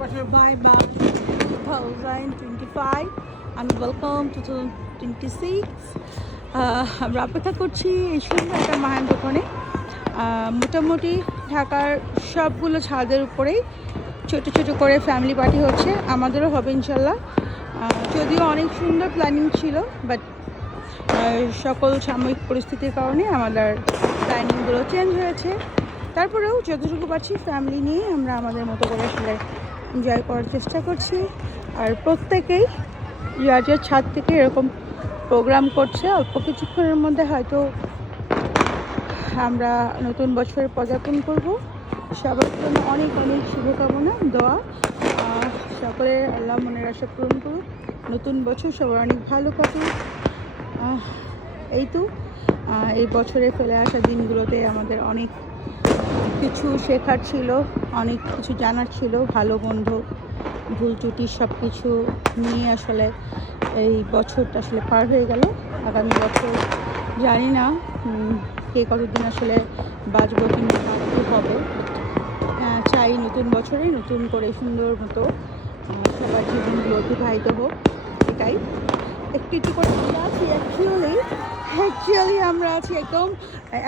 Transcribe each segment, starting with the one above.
Bye bye 2025 and welcome to 2026. আমরা অপেক্ষা করছি এই সুন্দর একটা মাহের দোকানে। মোটামুটি ঢাকার সবগুলো ছাদের উপরেই ছোট ছোট করে ফ্যামিলি পার্টি হচ্ছে, আমাদেরও হবে ইনশাল্লাহ। যদিও অনেক সুন্দর প্ল্যানিং ছিল, বাট সকল সাময়িক পরিস্থিতির কারণে আমাদের প্ল্যানিংগুলো চেঞ্জ হয়েছে। তারপরেও যতটুকু পারছি ফ্যামিলি নিয়ে আমরা আমাদের মতো করে আসলে এনজয় করার চেষ্টা করছি। আর প্রত্যেকেই যার যার ছাদ থেকে এরকম প্রোগ্রাম করছে। অল্প কিছুক্ষণের মধ্যে হয়তো আমরা নতুন বছরের পদার্পণ করব। সবার জন্য অনেক অনেক শুভকামনা, দোয়া। সকলের আল্লাহ মনের আশা পূরণ করুক। নতুন বছর সবার অনেক ভালো কাটুক। এই তো এই বছরে ফেলে আসা দিনগুলোতে আমাদের অনেক কিছু শেখার ছিল, অনেক কিছু জানার ছিল, ভালো মন্দ ভুল ত্রুটি সব কিছু নিয়ে আসলে এই বছরটা আসলে পার হয়ে গেল। আগামী বছর জানি না কে কতদিন আসলে বাঁচবো কিংবা বাঁচতে হবে। চাই নতুন বছরে নতুন করে সুন্দর মতো সবার জীবনগুলো অতিবাহিত হোক, এটাই। একটু একটু করে আমরা আছি অ্যাকচুয়ালি আমরা আছি একদম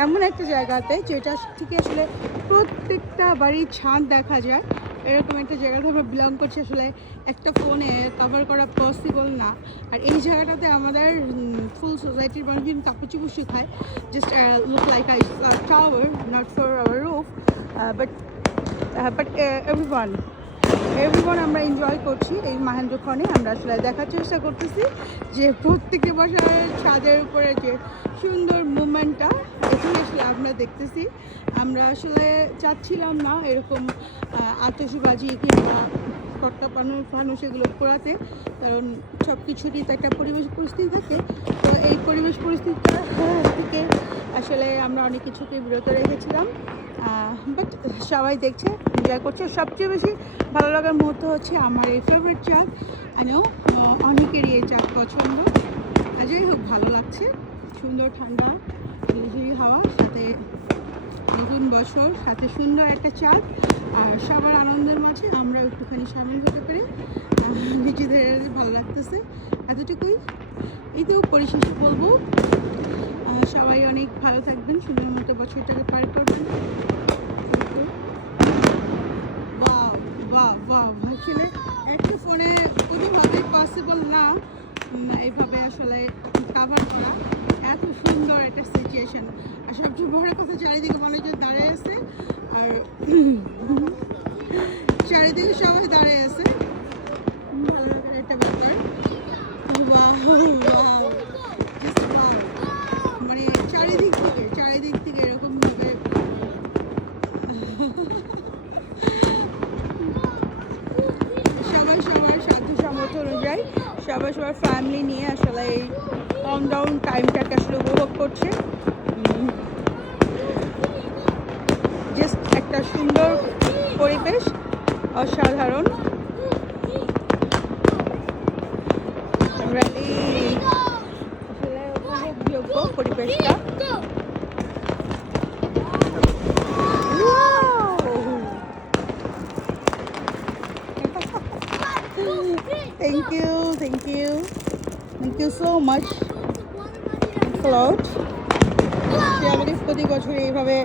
এমন একটা জায়গাতে যেটা থেকে আসলে প্রত্যেকটা বাড়ির ছাদ দেখা যায়। এরকম একটা জায়গাতে আমরা বিলং করছি, আসলে একটা ফোনে কভার করা পসিবল না। আর এই জায়গাটাতে আমাদের ফুল সোসাইটির মানুষজন কাপড় শুকায়। Just look like a tower, not for our roof, but everyone আমরা এনজয় করছি এই মাহেন্দ্রক্ষণে। আমরা আসলে দেখার চেষ্টা করতেছি যে প্রত্যেকটা বাসার ছাদের উপরে যে সুন্দর মুভমেন্টটা, এখানে আসলে আমরা দেখতেছি। আমরা আসলে চাচ্ছিলাম না এরকম আতশবাজি কিংবা পটকা ফানুস এগুলো পোড়াতে, কারণ সব কিছুরই তো একটা পরিবেশ পরিস্থিতি থাকে। তো এই পরিবেশ পরিস্থিতিটা থেকে আসলে আমরা অনেক কিছুকে বিরত রেখেছিলাম। বাট সবাই দেখছে, এনজয় করছে। সবচেয়ে বেশি ভালো লাগার মুহূর্ত হচ্ছে আমার এই ফেভারিট চাঁদ। আনো অনেকেরই এই চাঁদ পছন্দ। যাই হোক, ভালো লাগছে। সুন্দর ঠান্ডা ঝিরিঝিরি হাওয়া, সাথে নতুন বছর, সাথে সুন্দর একটা চাঁদ। আর সবার আনন্দের মাঝে আমরা একটুখানি সামিল হতে পারি, নিজেদের ভালো লাগতেছে। এতটুকুই। এই তো পরিশেষে বলবো, সবাই অনেক ভালো থাকবেন, সুন্দর মতো বছরটাকে পার করবেন। আসলে একটা ফোনে কোনোভাবেই পসিবল না এইভাবে আসলে কাভার করা এত সুন্দর একটা সিচুয়েশন। আর সবচেয়ে বড় কথা, চারিদিকে মানুষজন দাঁড়িয়ে আছে, আর চারিদিকে সবাই দাঁড়িয়ে আছে। ভালো লাগার একটা ব্যাপার। মানে চারিদিক থেকে এরকম ভাবে সবাই সবার সাধ্য সামর্থ্য অনুযায়ী সবাই সবার ফ্যামিলি নিয়ে আসলে এই কাউন্টডাউন টাইমটাকে আসলে উপভোগ করছে। জাস্ট একটা সুন্দর পরিবেশ, অসাধারণ। আসলে উপভোগযোগ্য পরিবেশটা। Thank you so much, Cloud. সে আমাকে প্রতি বছর এইভাবে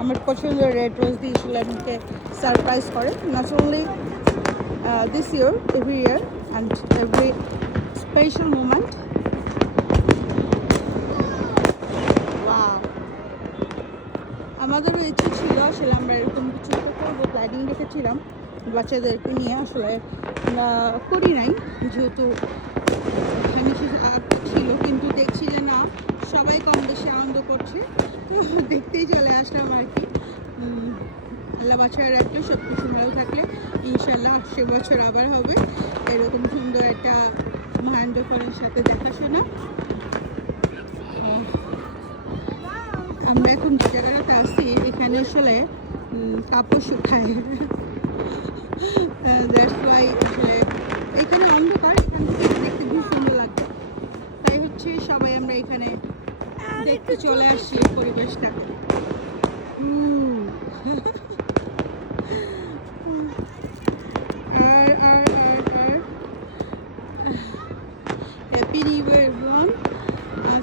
আমার পছন্দের রেড রোজ দিয়ে আসলে আমাকে সারপ্রাইজ করে। Not only this year, every year and every special moment. আমাদেরও ইচ্ছে ছিল আসলে আমরা এরকম কিছু করবো, প্ল্যানিং রেখেছিলাম বাচ্চাদেরকে নিয়ে। আসলে আমরা করি নাই, যেহেতু ছিল, কিন্তু দেখছি যে না, সবাই কম বেশি আনন্দ করছে, তো দেখতেই চলে আসলাম আর কি। আল্লাহ বাচ্চারা রাখলে সব কিছু ভালো থাকলে ইনশাল্লাহ সে বছর আবার হবে এরকম সুন্দর একটা মহেন্দ্রক্ষণের সাথে দেখাশোনা। আমরা এখন যে জায়গাটাতে আসছি, এখানে আসলে কাপড় শুকায়। দ্যাটস ওয়াই আসলে এখানে অন্ধকার, এখান থেকে দেখতে খুব সুন্দর লাগবে। তাই হচ্ছে সবাই আমরা এখানে দেখতে চলে আসছি এই পরিবেশটাকে।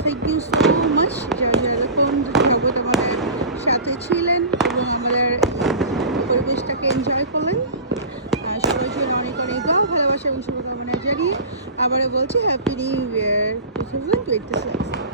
থ্যাংক ইউ সো মাচ যারা এরকম জগৎ আমাদের সাথে ছিলেন এবং আমাদের পরিবেশটাকে এনজয় করলেন। সবাই জন্য অনেক অনেক ভালোবাসা এবং শুভকামনা জানিয়ে আবারও বলছি হ্যাপি নিউ ইয়ার 2026।